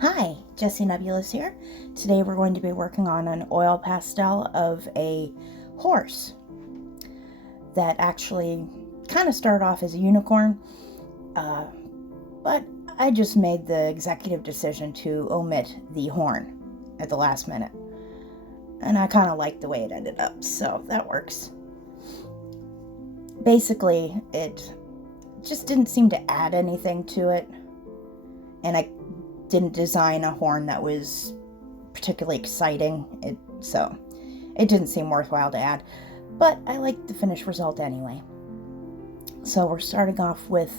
Hi, Jessie Nebulous here. Today we're going to be working on an oil pastel of a horse that actually kind of started off as a unicorn, but I just made the executive decision to omit the horn at the last minute. And I kind of liked the way it ended up, so that works. Basically, it just didn't seem to add anything to it, and I didn't design a horn that was particularly exciting, so it didn't seem worthwhile to add, but I liked the finished result anyway. So we're starting off with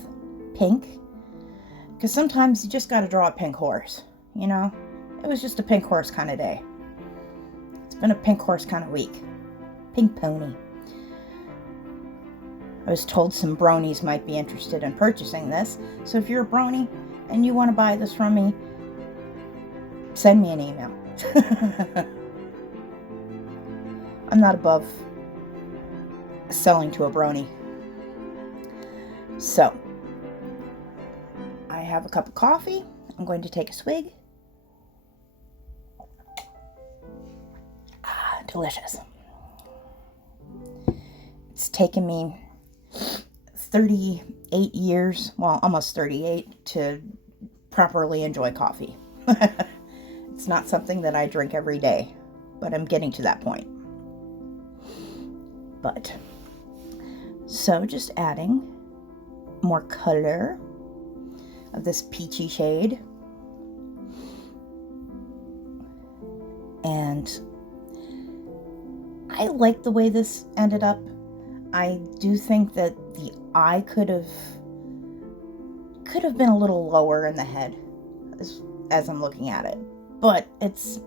pink, because sometimes you just got to draw a pink horse, you know? It was just a pink horse kind of day. It's been a pink horse kind of week. Pink pony. I was told some bronies might be interested in purchasing this, so if you're a brony and you want to buy this from me, send me an email. I'm not above selling to a brony. So, I have a cup of coffee. I'm going to take a swig. Delicious. It's taken me 38 years, well, almost 38, to properly enjoy coffee. It's not something that I drink every day, but I'm getting to that point. But, so just adding more color of this peachy shade. And I like the way this ended up. I do think that the eye could have been a little lower in the head as I'm looking at it. But it's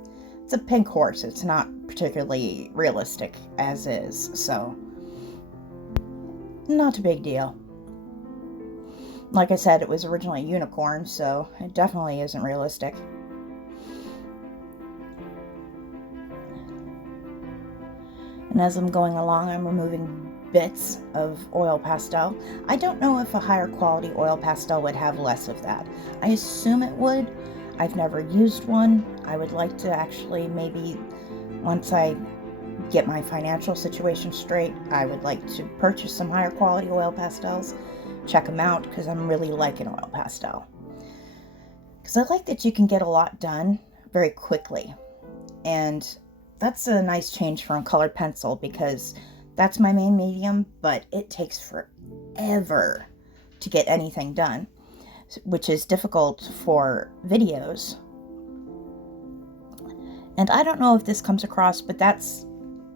a pink horse. It's not particularly realistic as is, so not a big deal. Like I said, it was originally a unicorn, so it definitely isn't realistic. And as I'm going along, I'm removing bits of oil pastel. I don't know if a higher quality oil pastel would have less of that. I assume it would. I've never used one. I would like to actually, maybe once I get my financial situation straight, I would like to purchase some higher quality oil pastels. Check them out, because I'm really liking oil pastel. Because I like that you can get a lot done very quickly. And that's a nice change from colored pencil, because that's my main medium, but it takes forever to get anything done, which is difficult for videos. And I don't know if this comes across, but that's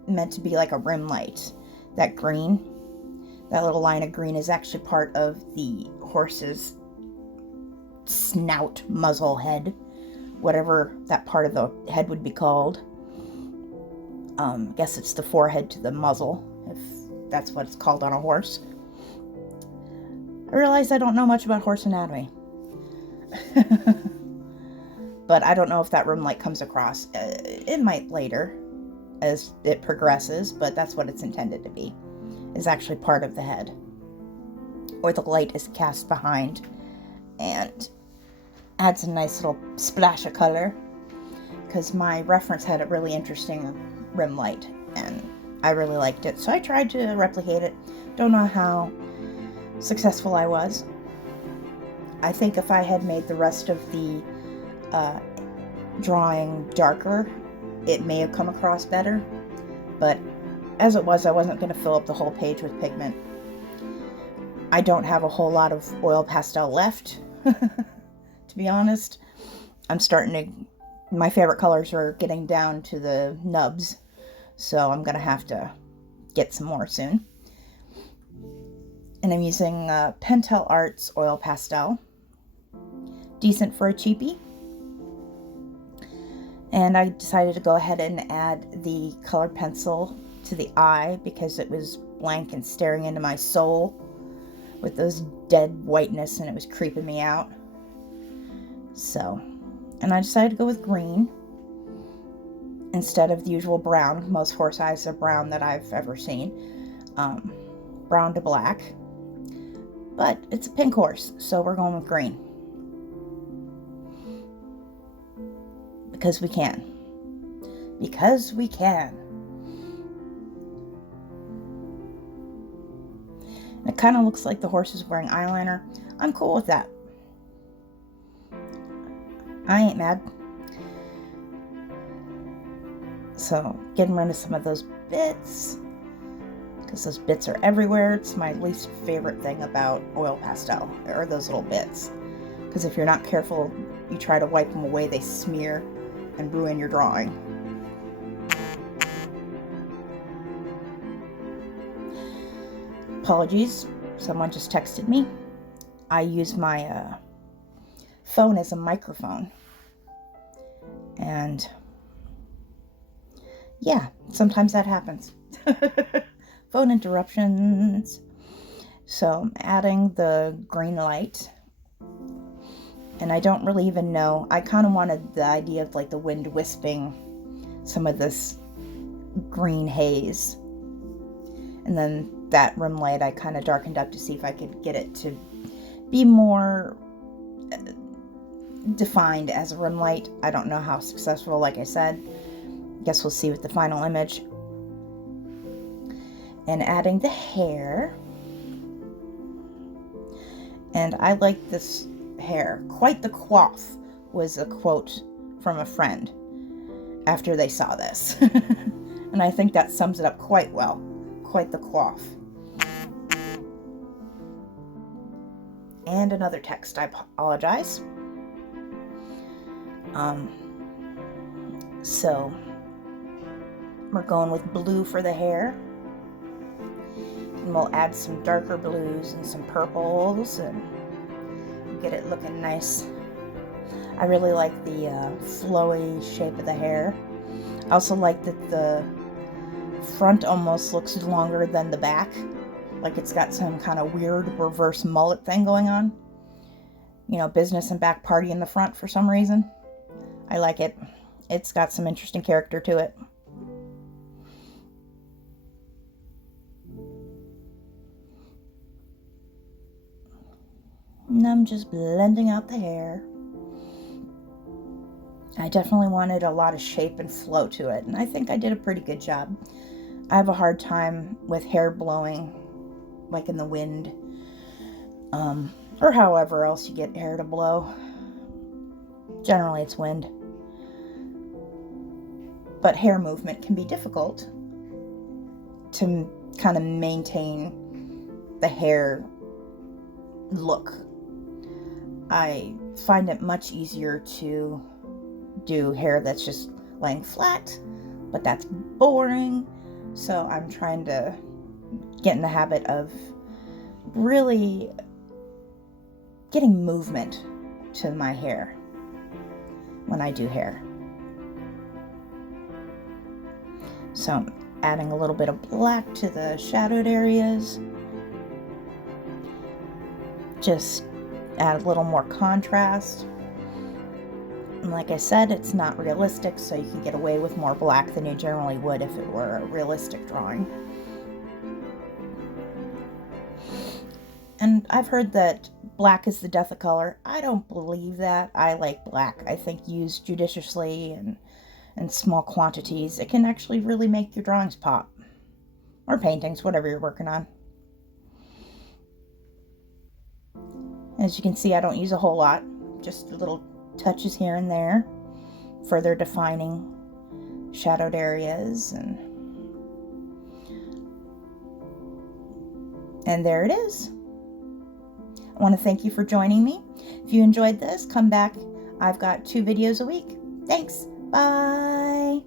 meant to be like a rim light. That green, that little line of green, is actually part of the horse's snout, muzzle, head, whatever that part of the head would be called. Guess it's the forehead to the muzzle, if that's what it's called on a horse. I realize I don't know much about horse anatomy. But I don't know if that rim light comes across. It might later as it progresses, but that's what it's intended to be. Is actually part of the head. Or the light is cast behind and adds a nice little splash of color. Because my reference had a really interesting rim light, and I really liked it, so I tried to replicate it. Don't know how successful I was. I think if I had made the rest of the drawing darker, it may have come across better, but as it was, I wasn't going to fill up the whole page with pigment. I don't have a whole lot of oil pastel left, to be honest. My favorite colors are getting down to the nubs, so I'm going to have to get some more soon. And I'm using Pentel Arts oil pastel. Decent for a cheapie. And I decided to go ahead and add the colored pencil to the eye, because it was blank and staring into my soul with those dead whiteness, and it was creeping me out. So, and I decided to go with green instead of the usual brown. Most horse eyes are brown that I've ever seen. Brown to black. But it's a pink horse, so we're going with green. because we can. Because we can. And it kind of looks like the horse is wearing eyeliner. I'm cool with that. I ain't mad. So, getting rid of some of those bits, because those bits are everywhere. It's my least favorite thing about oil pastel, are those little bits. Because if you're not careful, you try to wipe them away, they smear and ruin your drawing. Apologies, someone just texted me. I use my phone as a microphone. And yeah, sometimes that happens. Phone interruptions. So I'm adding the green light. And I don't really even know. I kind of wanted the idea of like the wind wisping some of this green haze. And then that rim light I kind of darkened up to see if I could get it to be more defined as a rim light. I don't know how successful, like I said. Guess we'll see with the final image. And adding the hair. And I like this hair. Quite the coif was a quote from a friend after they saw this. And I think that sums it up quite well. Quite the coif. And another text, I apologize. So we're going with blue for the hair. And we'll add some darker blues and some purples and get it looking nice. I really like the flowy shape of the hair. I also like that the front almost looks longer than the back. Like it's got some kind of weird reverse mullet thing going on. You know, business and back party in the front for some reason. I like it. It's got some interesting character to it. And I'm just blending out the hair. I definitely wanted a lot of shape and flow to it, and I think I did a pretty good job. I have a hard time with hair blowing, like in the wind, or however else you get hair to blow. Generally it's wind. But hair movement can be difficult to kind of maintain the hair look. I find it much easier to do hair that's just laying flat, but that's boring. So I'm trying to get in the habit of really getting movement to my hair when I do hair. So I'm adding a little bit of black to the shadowed areas. Just add a little more contrast. And like I said, it's not realistic, so you can get away with more black than you generally would if it were a realistic drawing. And I've heard that black is the death of color. I don't believe that. I like black. I think used judiciously and in small quantities, it can actually really make your drawings pop. Or paintings, whatever you're working on. As you can see, I don't use a whole lot. Just little touches here and there. Further defining shadowed areas. And there it is. I want to thank you for joining me. If you enjoyed this, come back. I've got 2 videos a week. Thanks. Bye.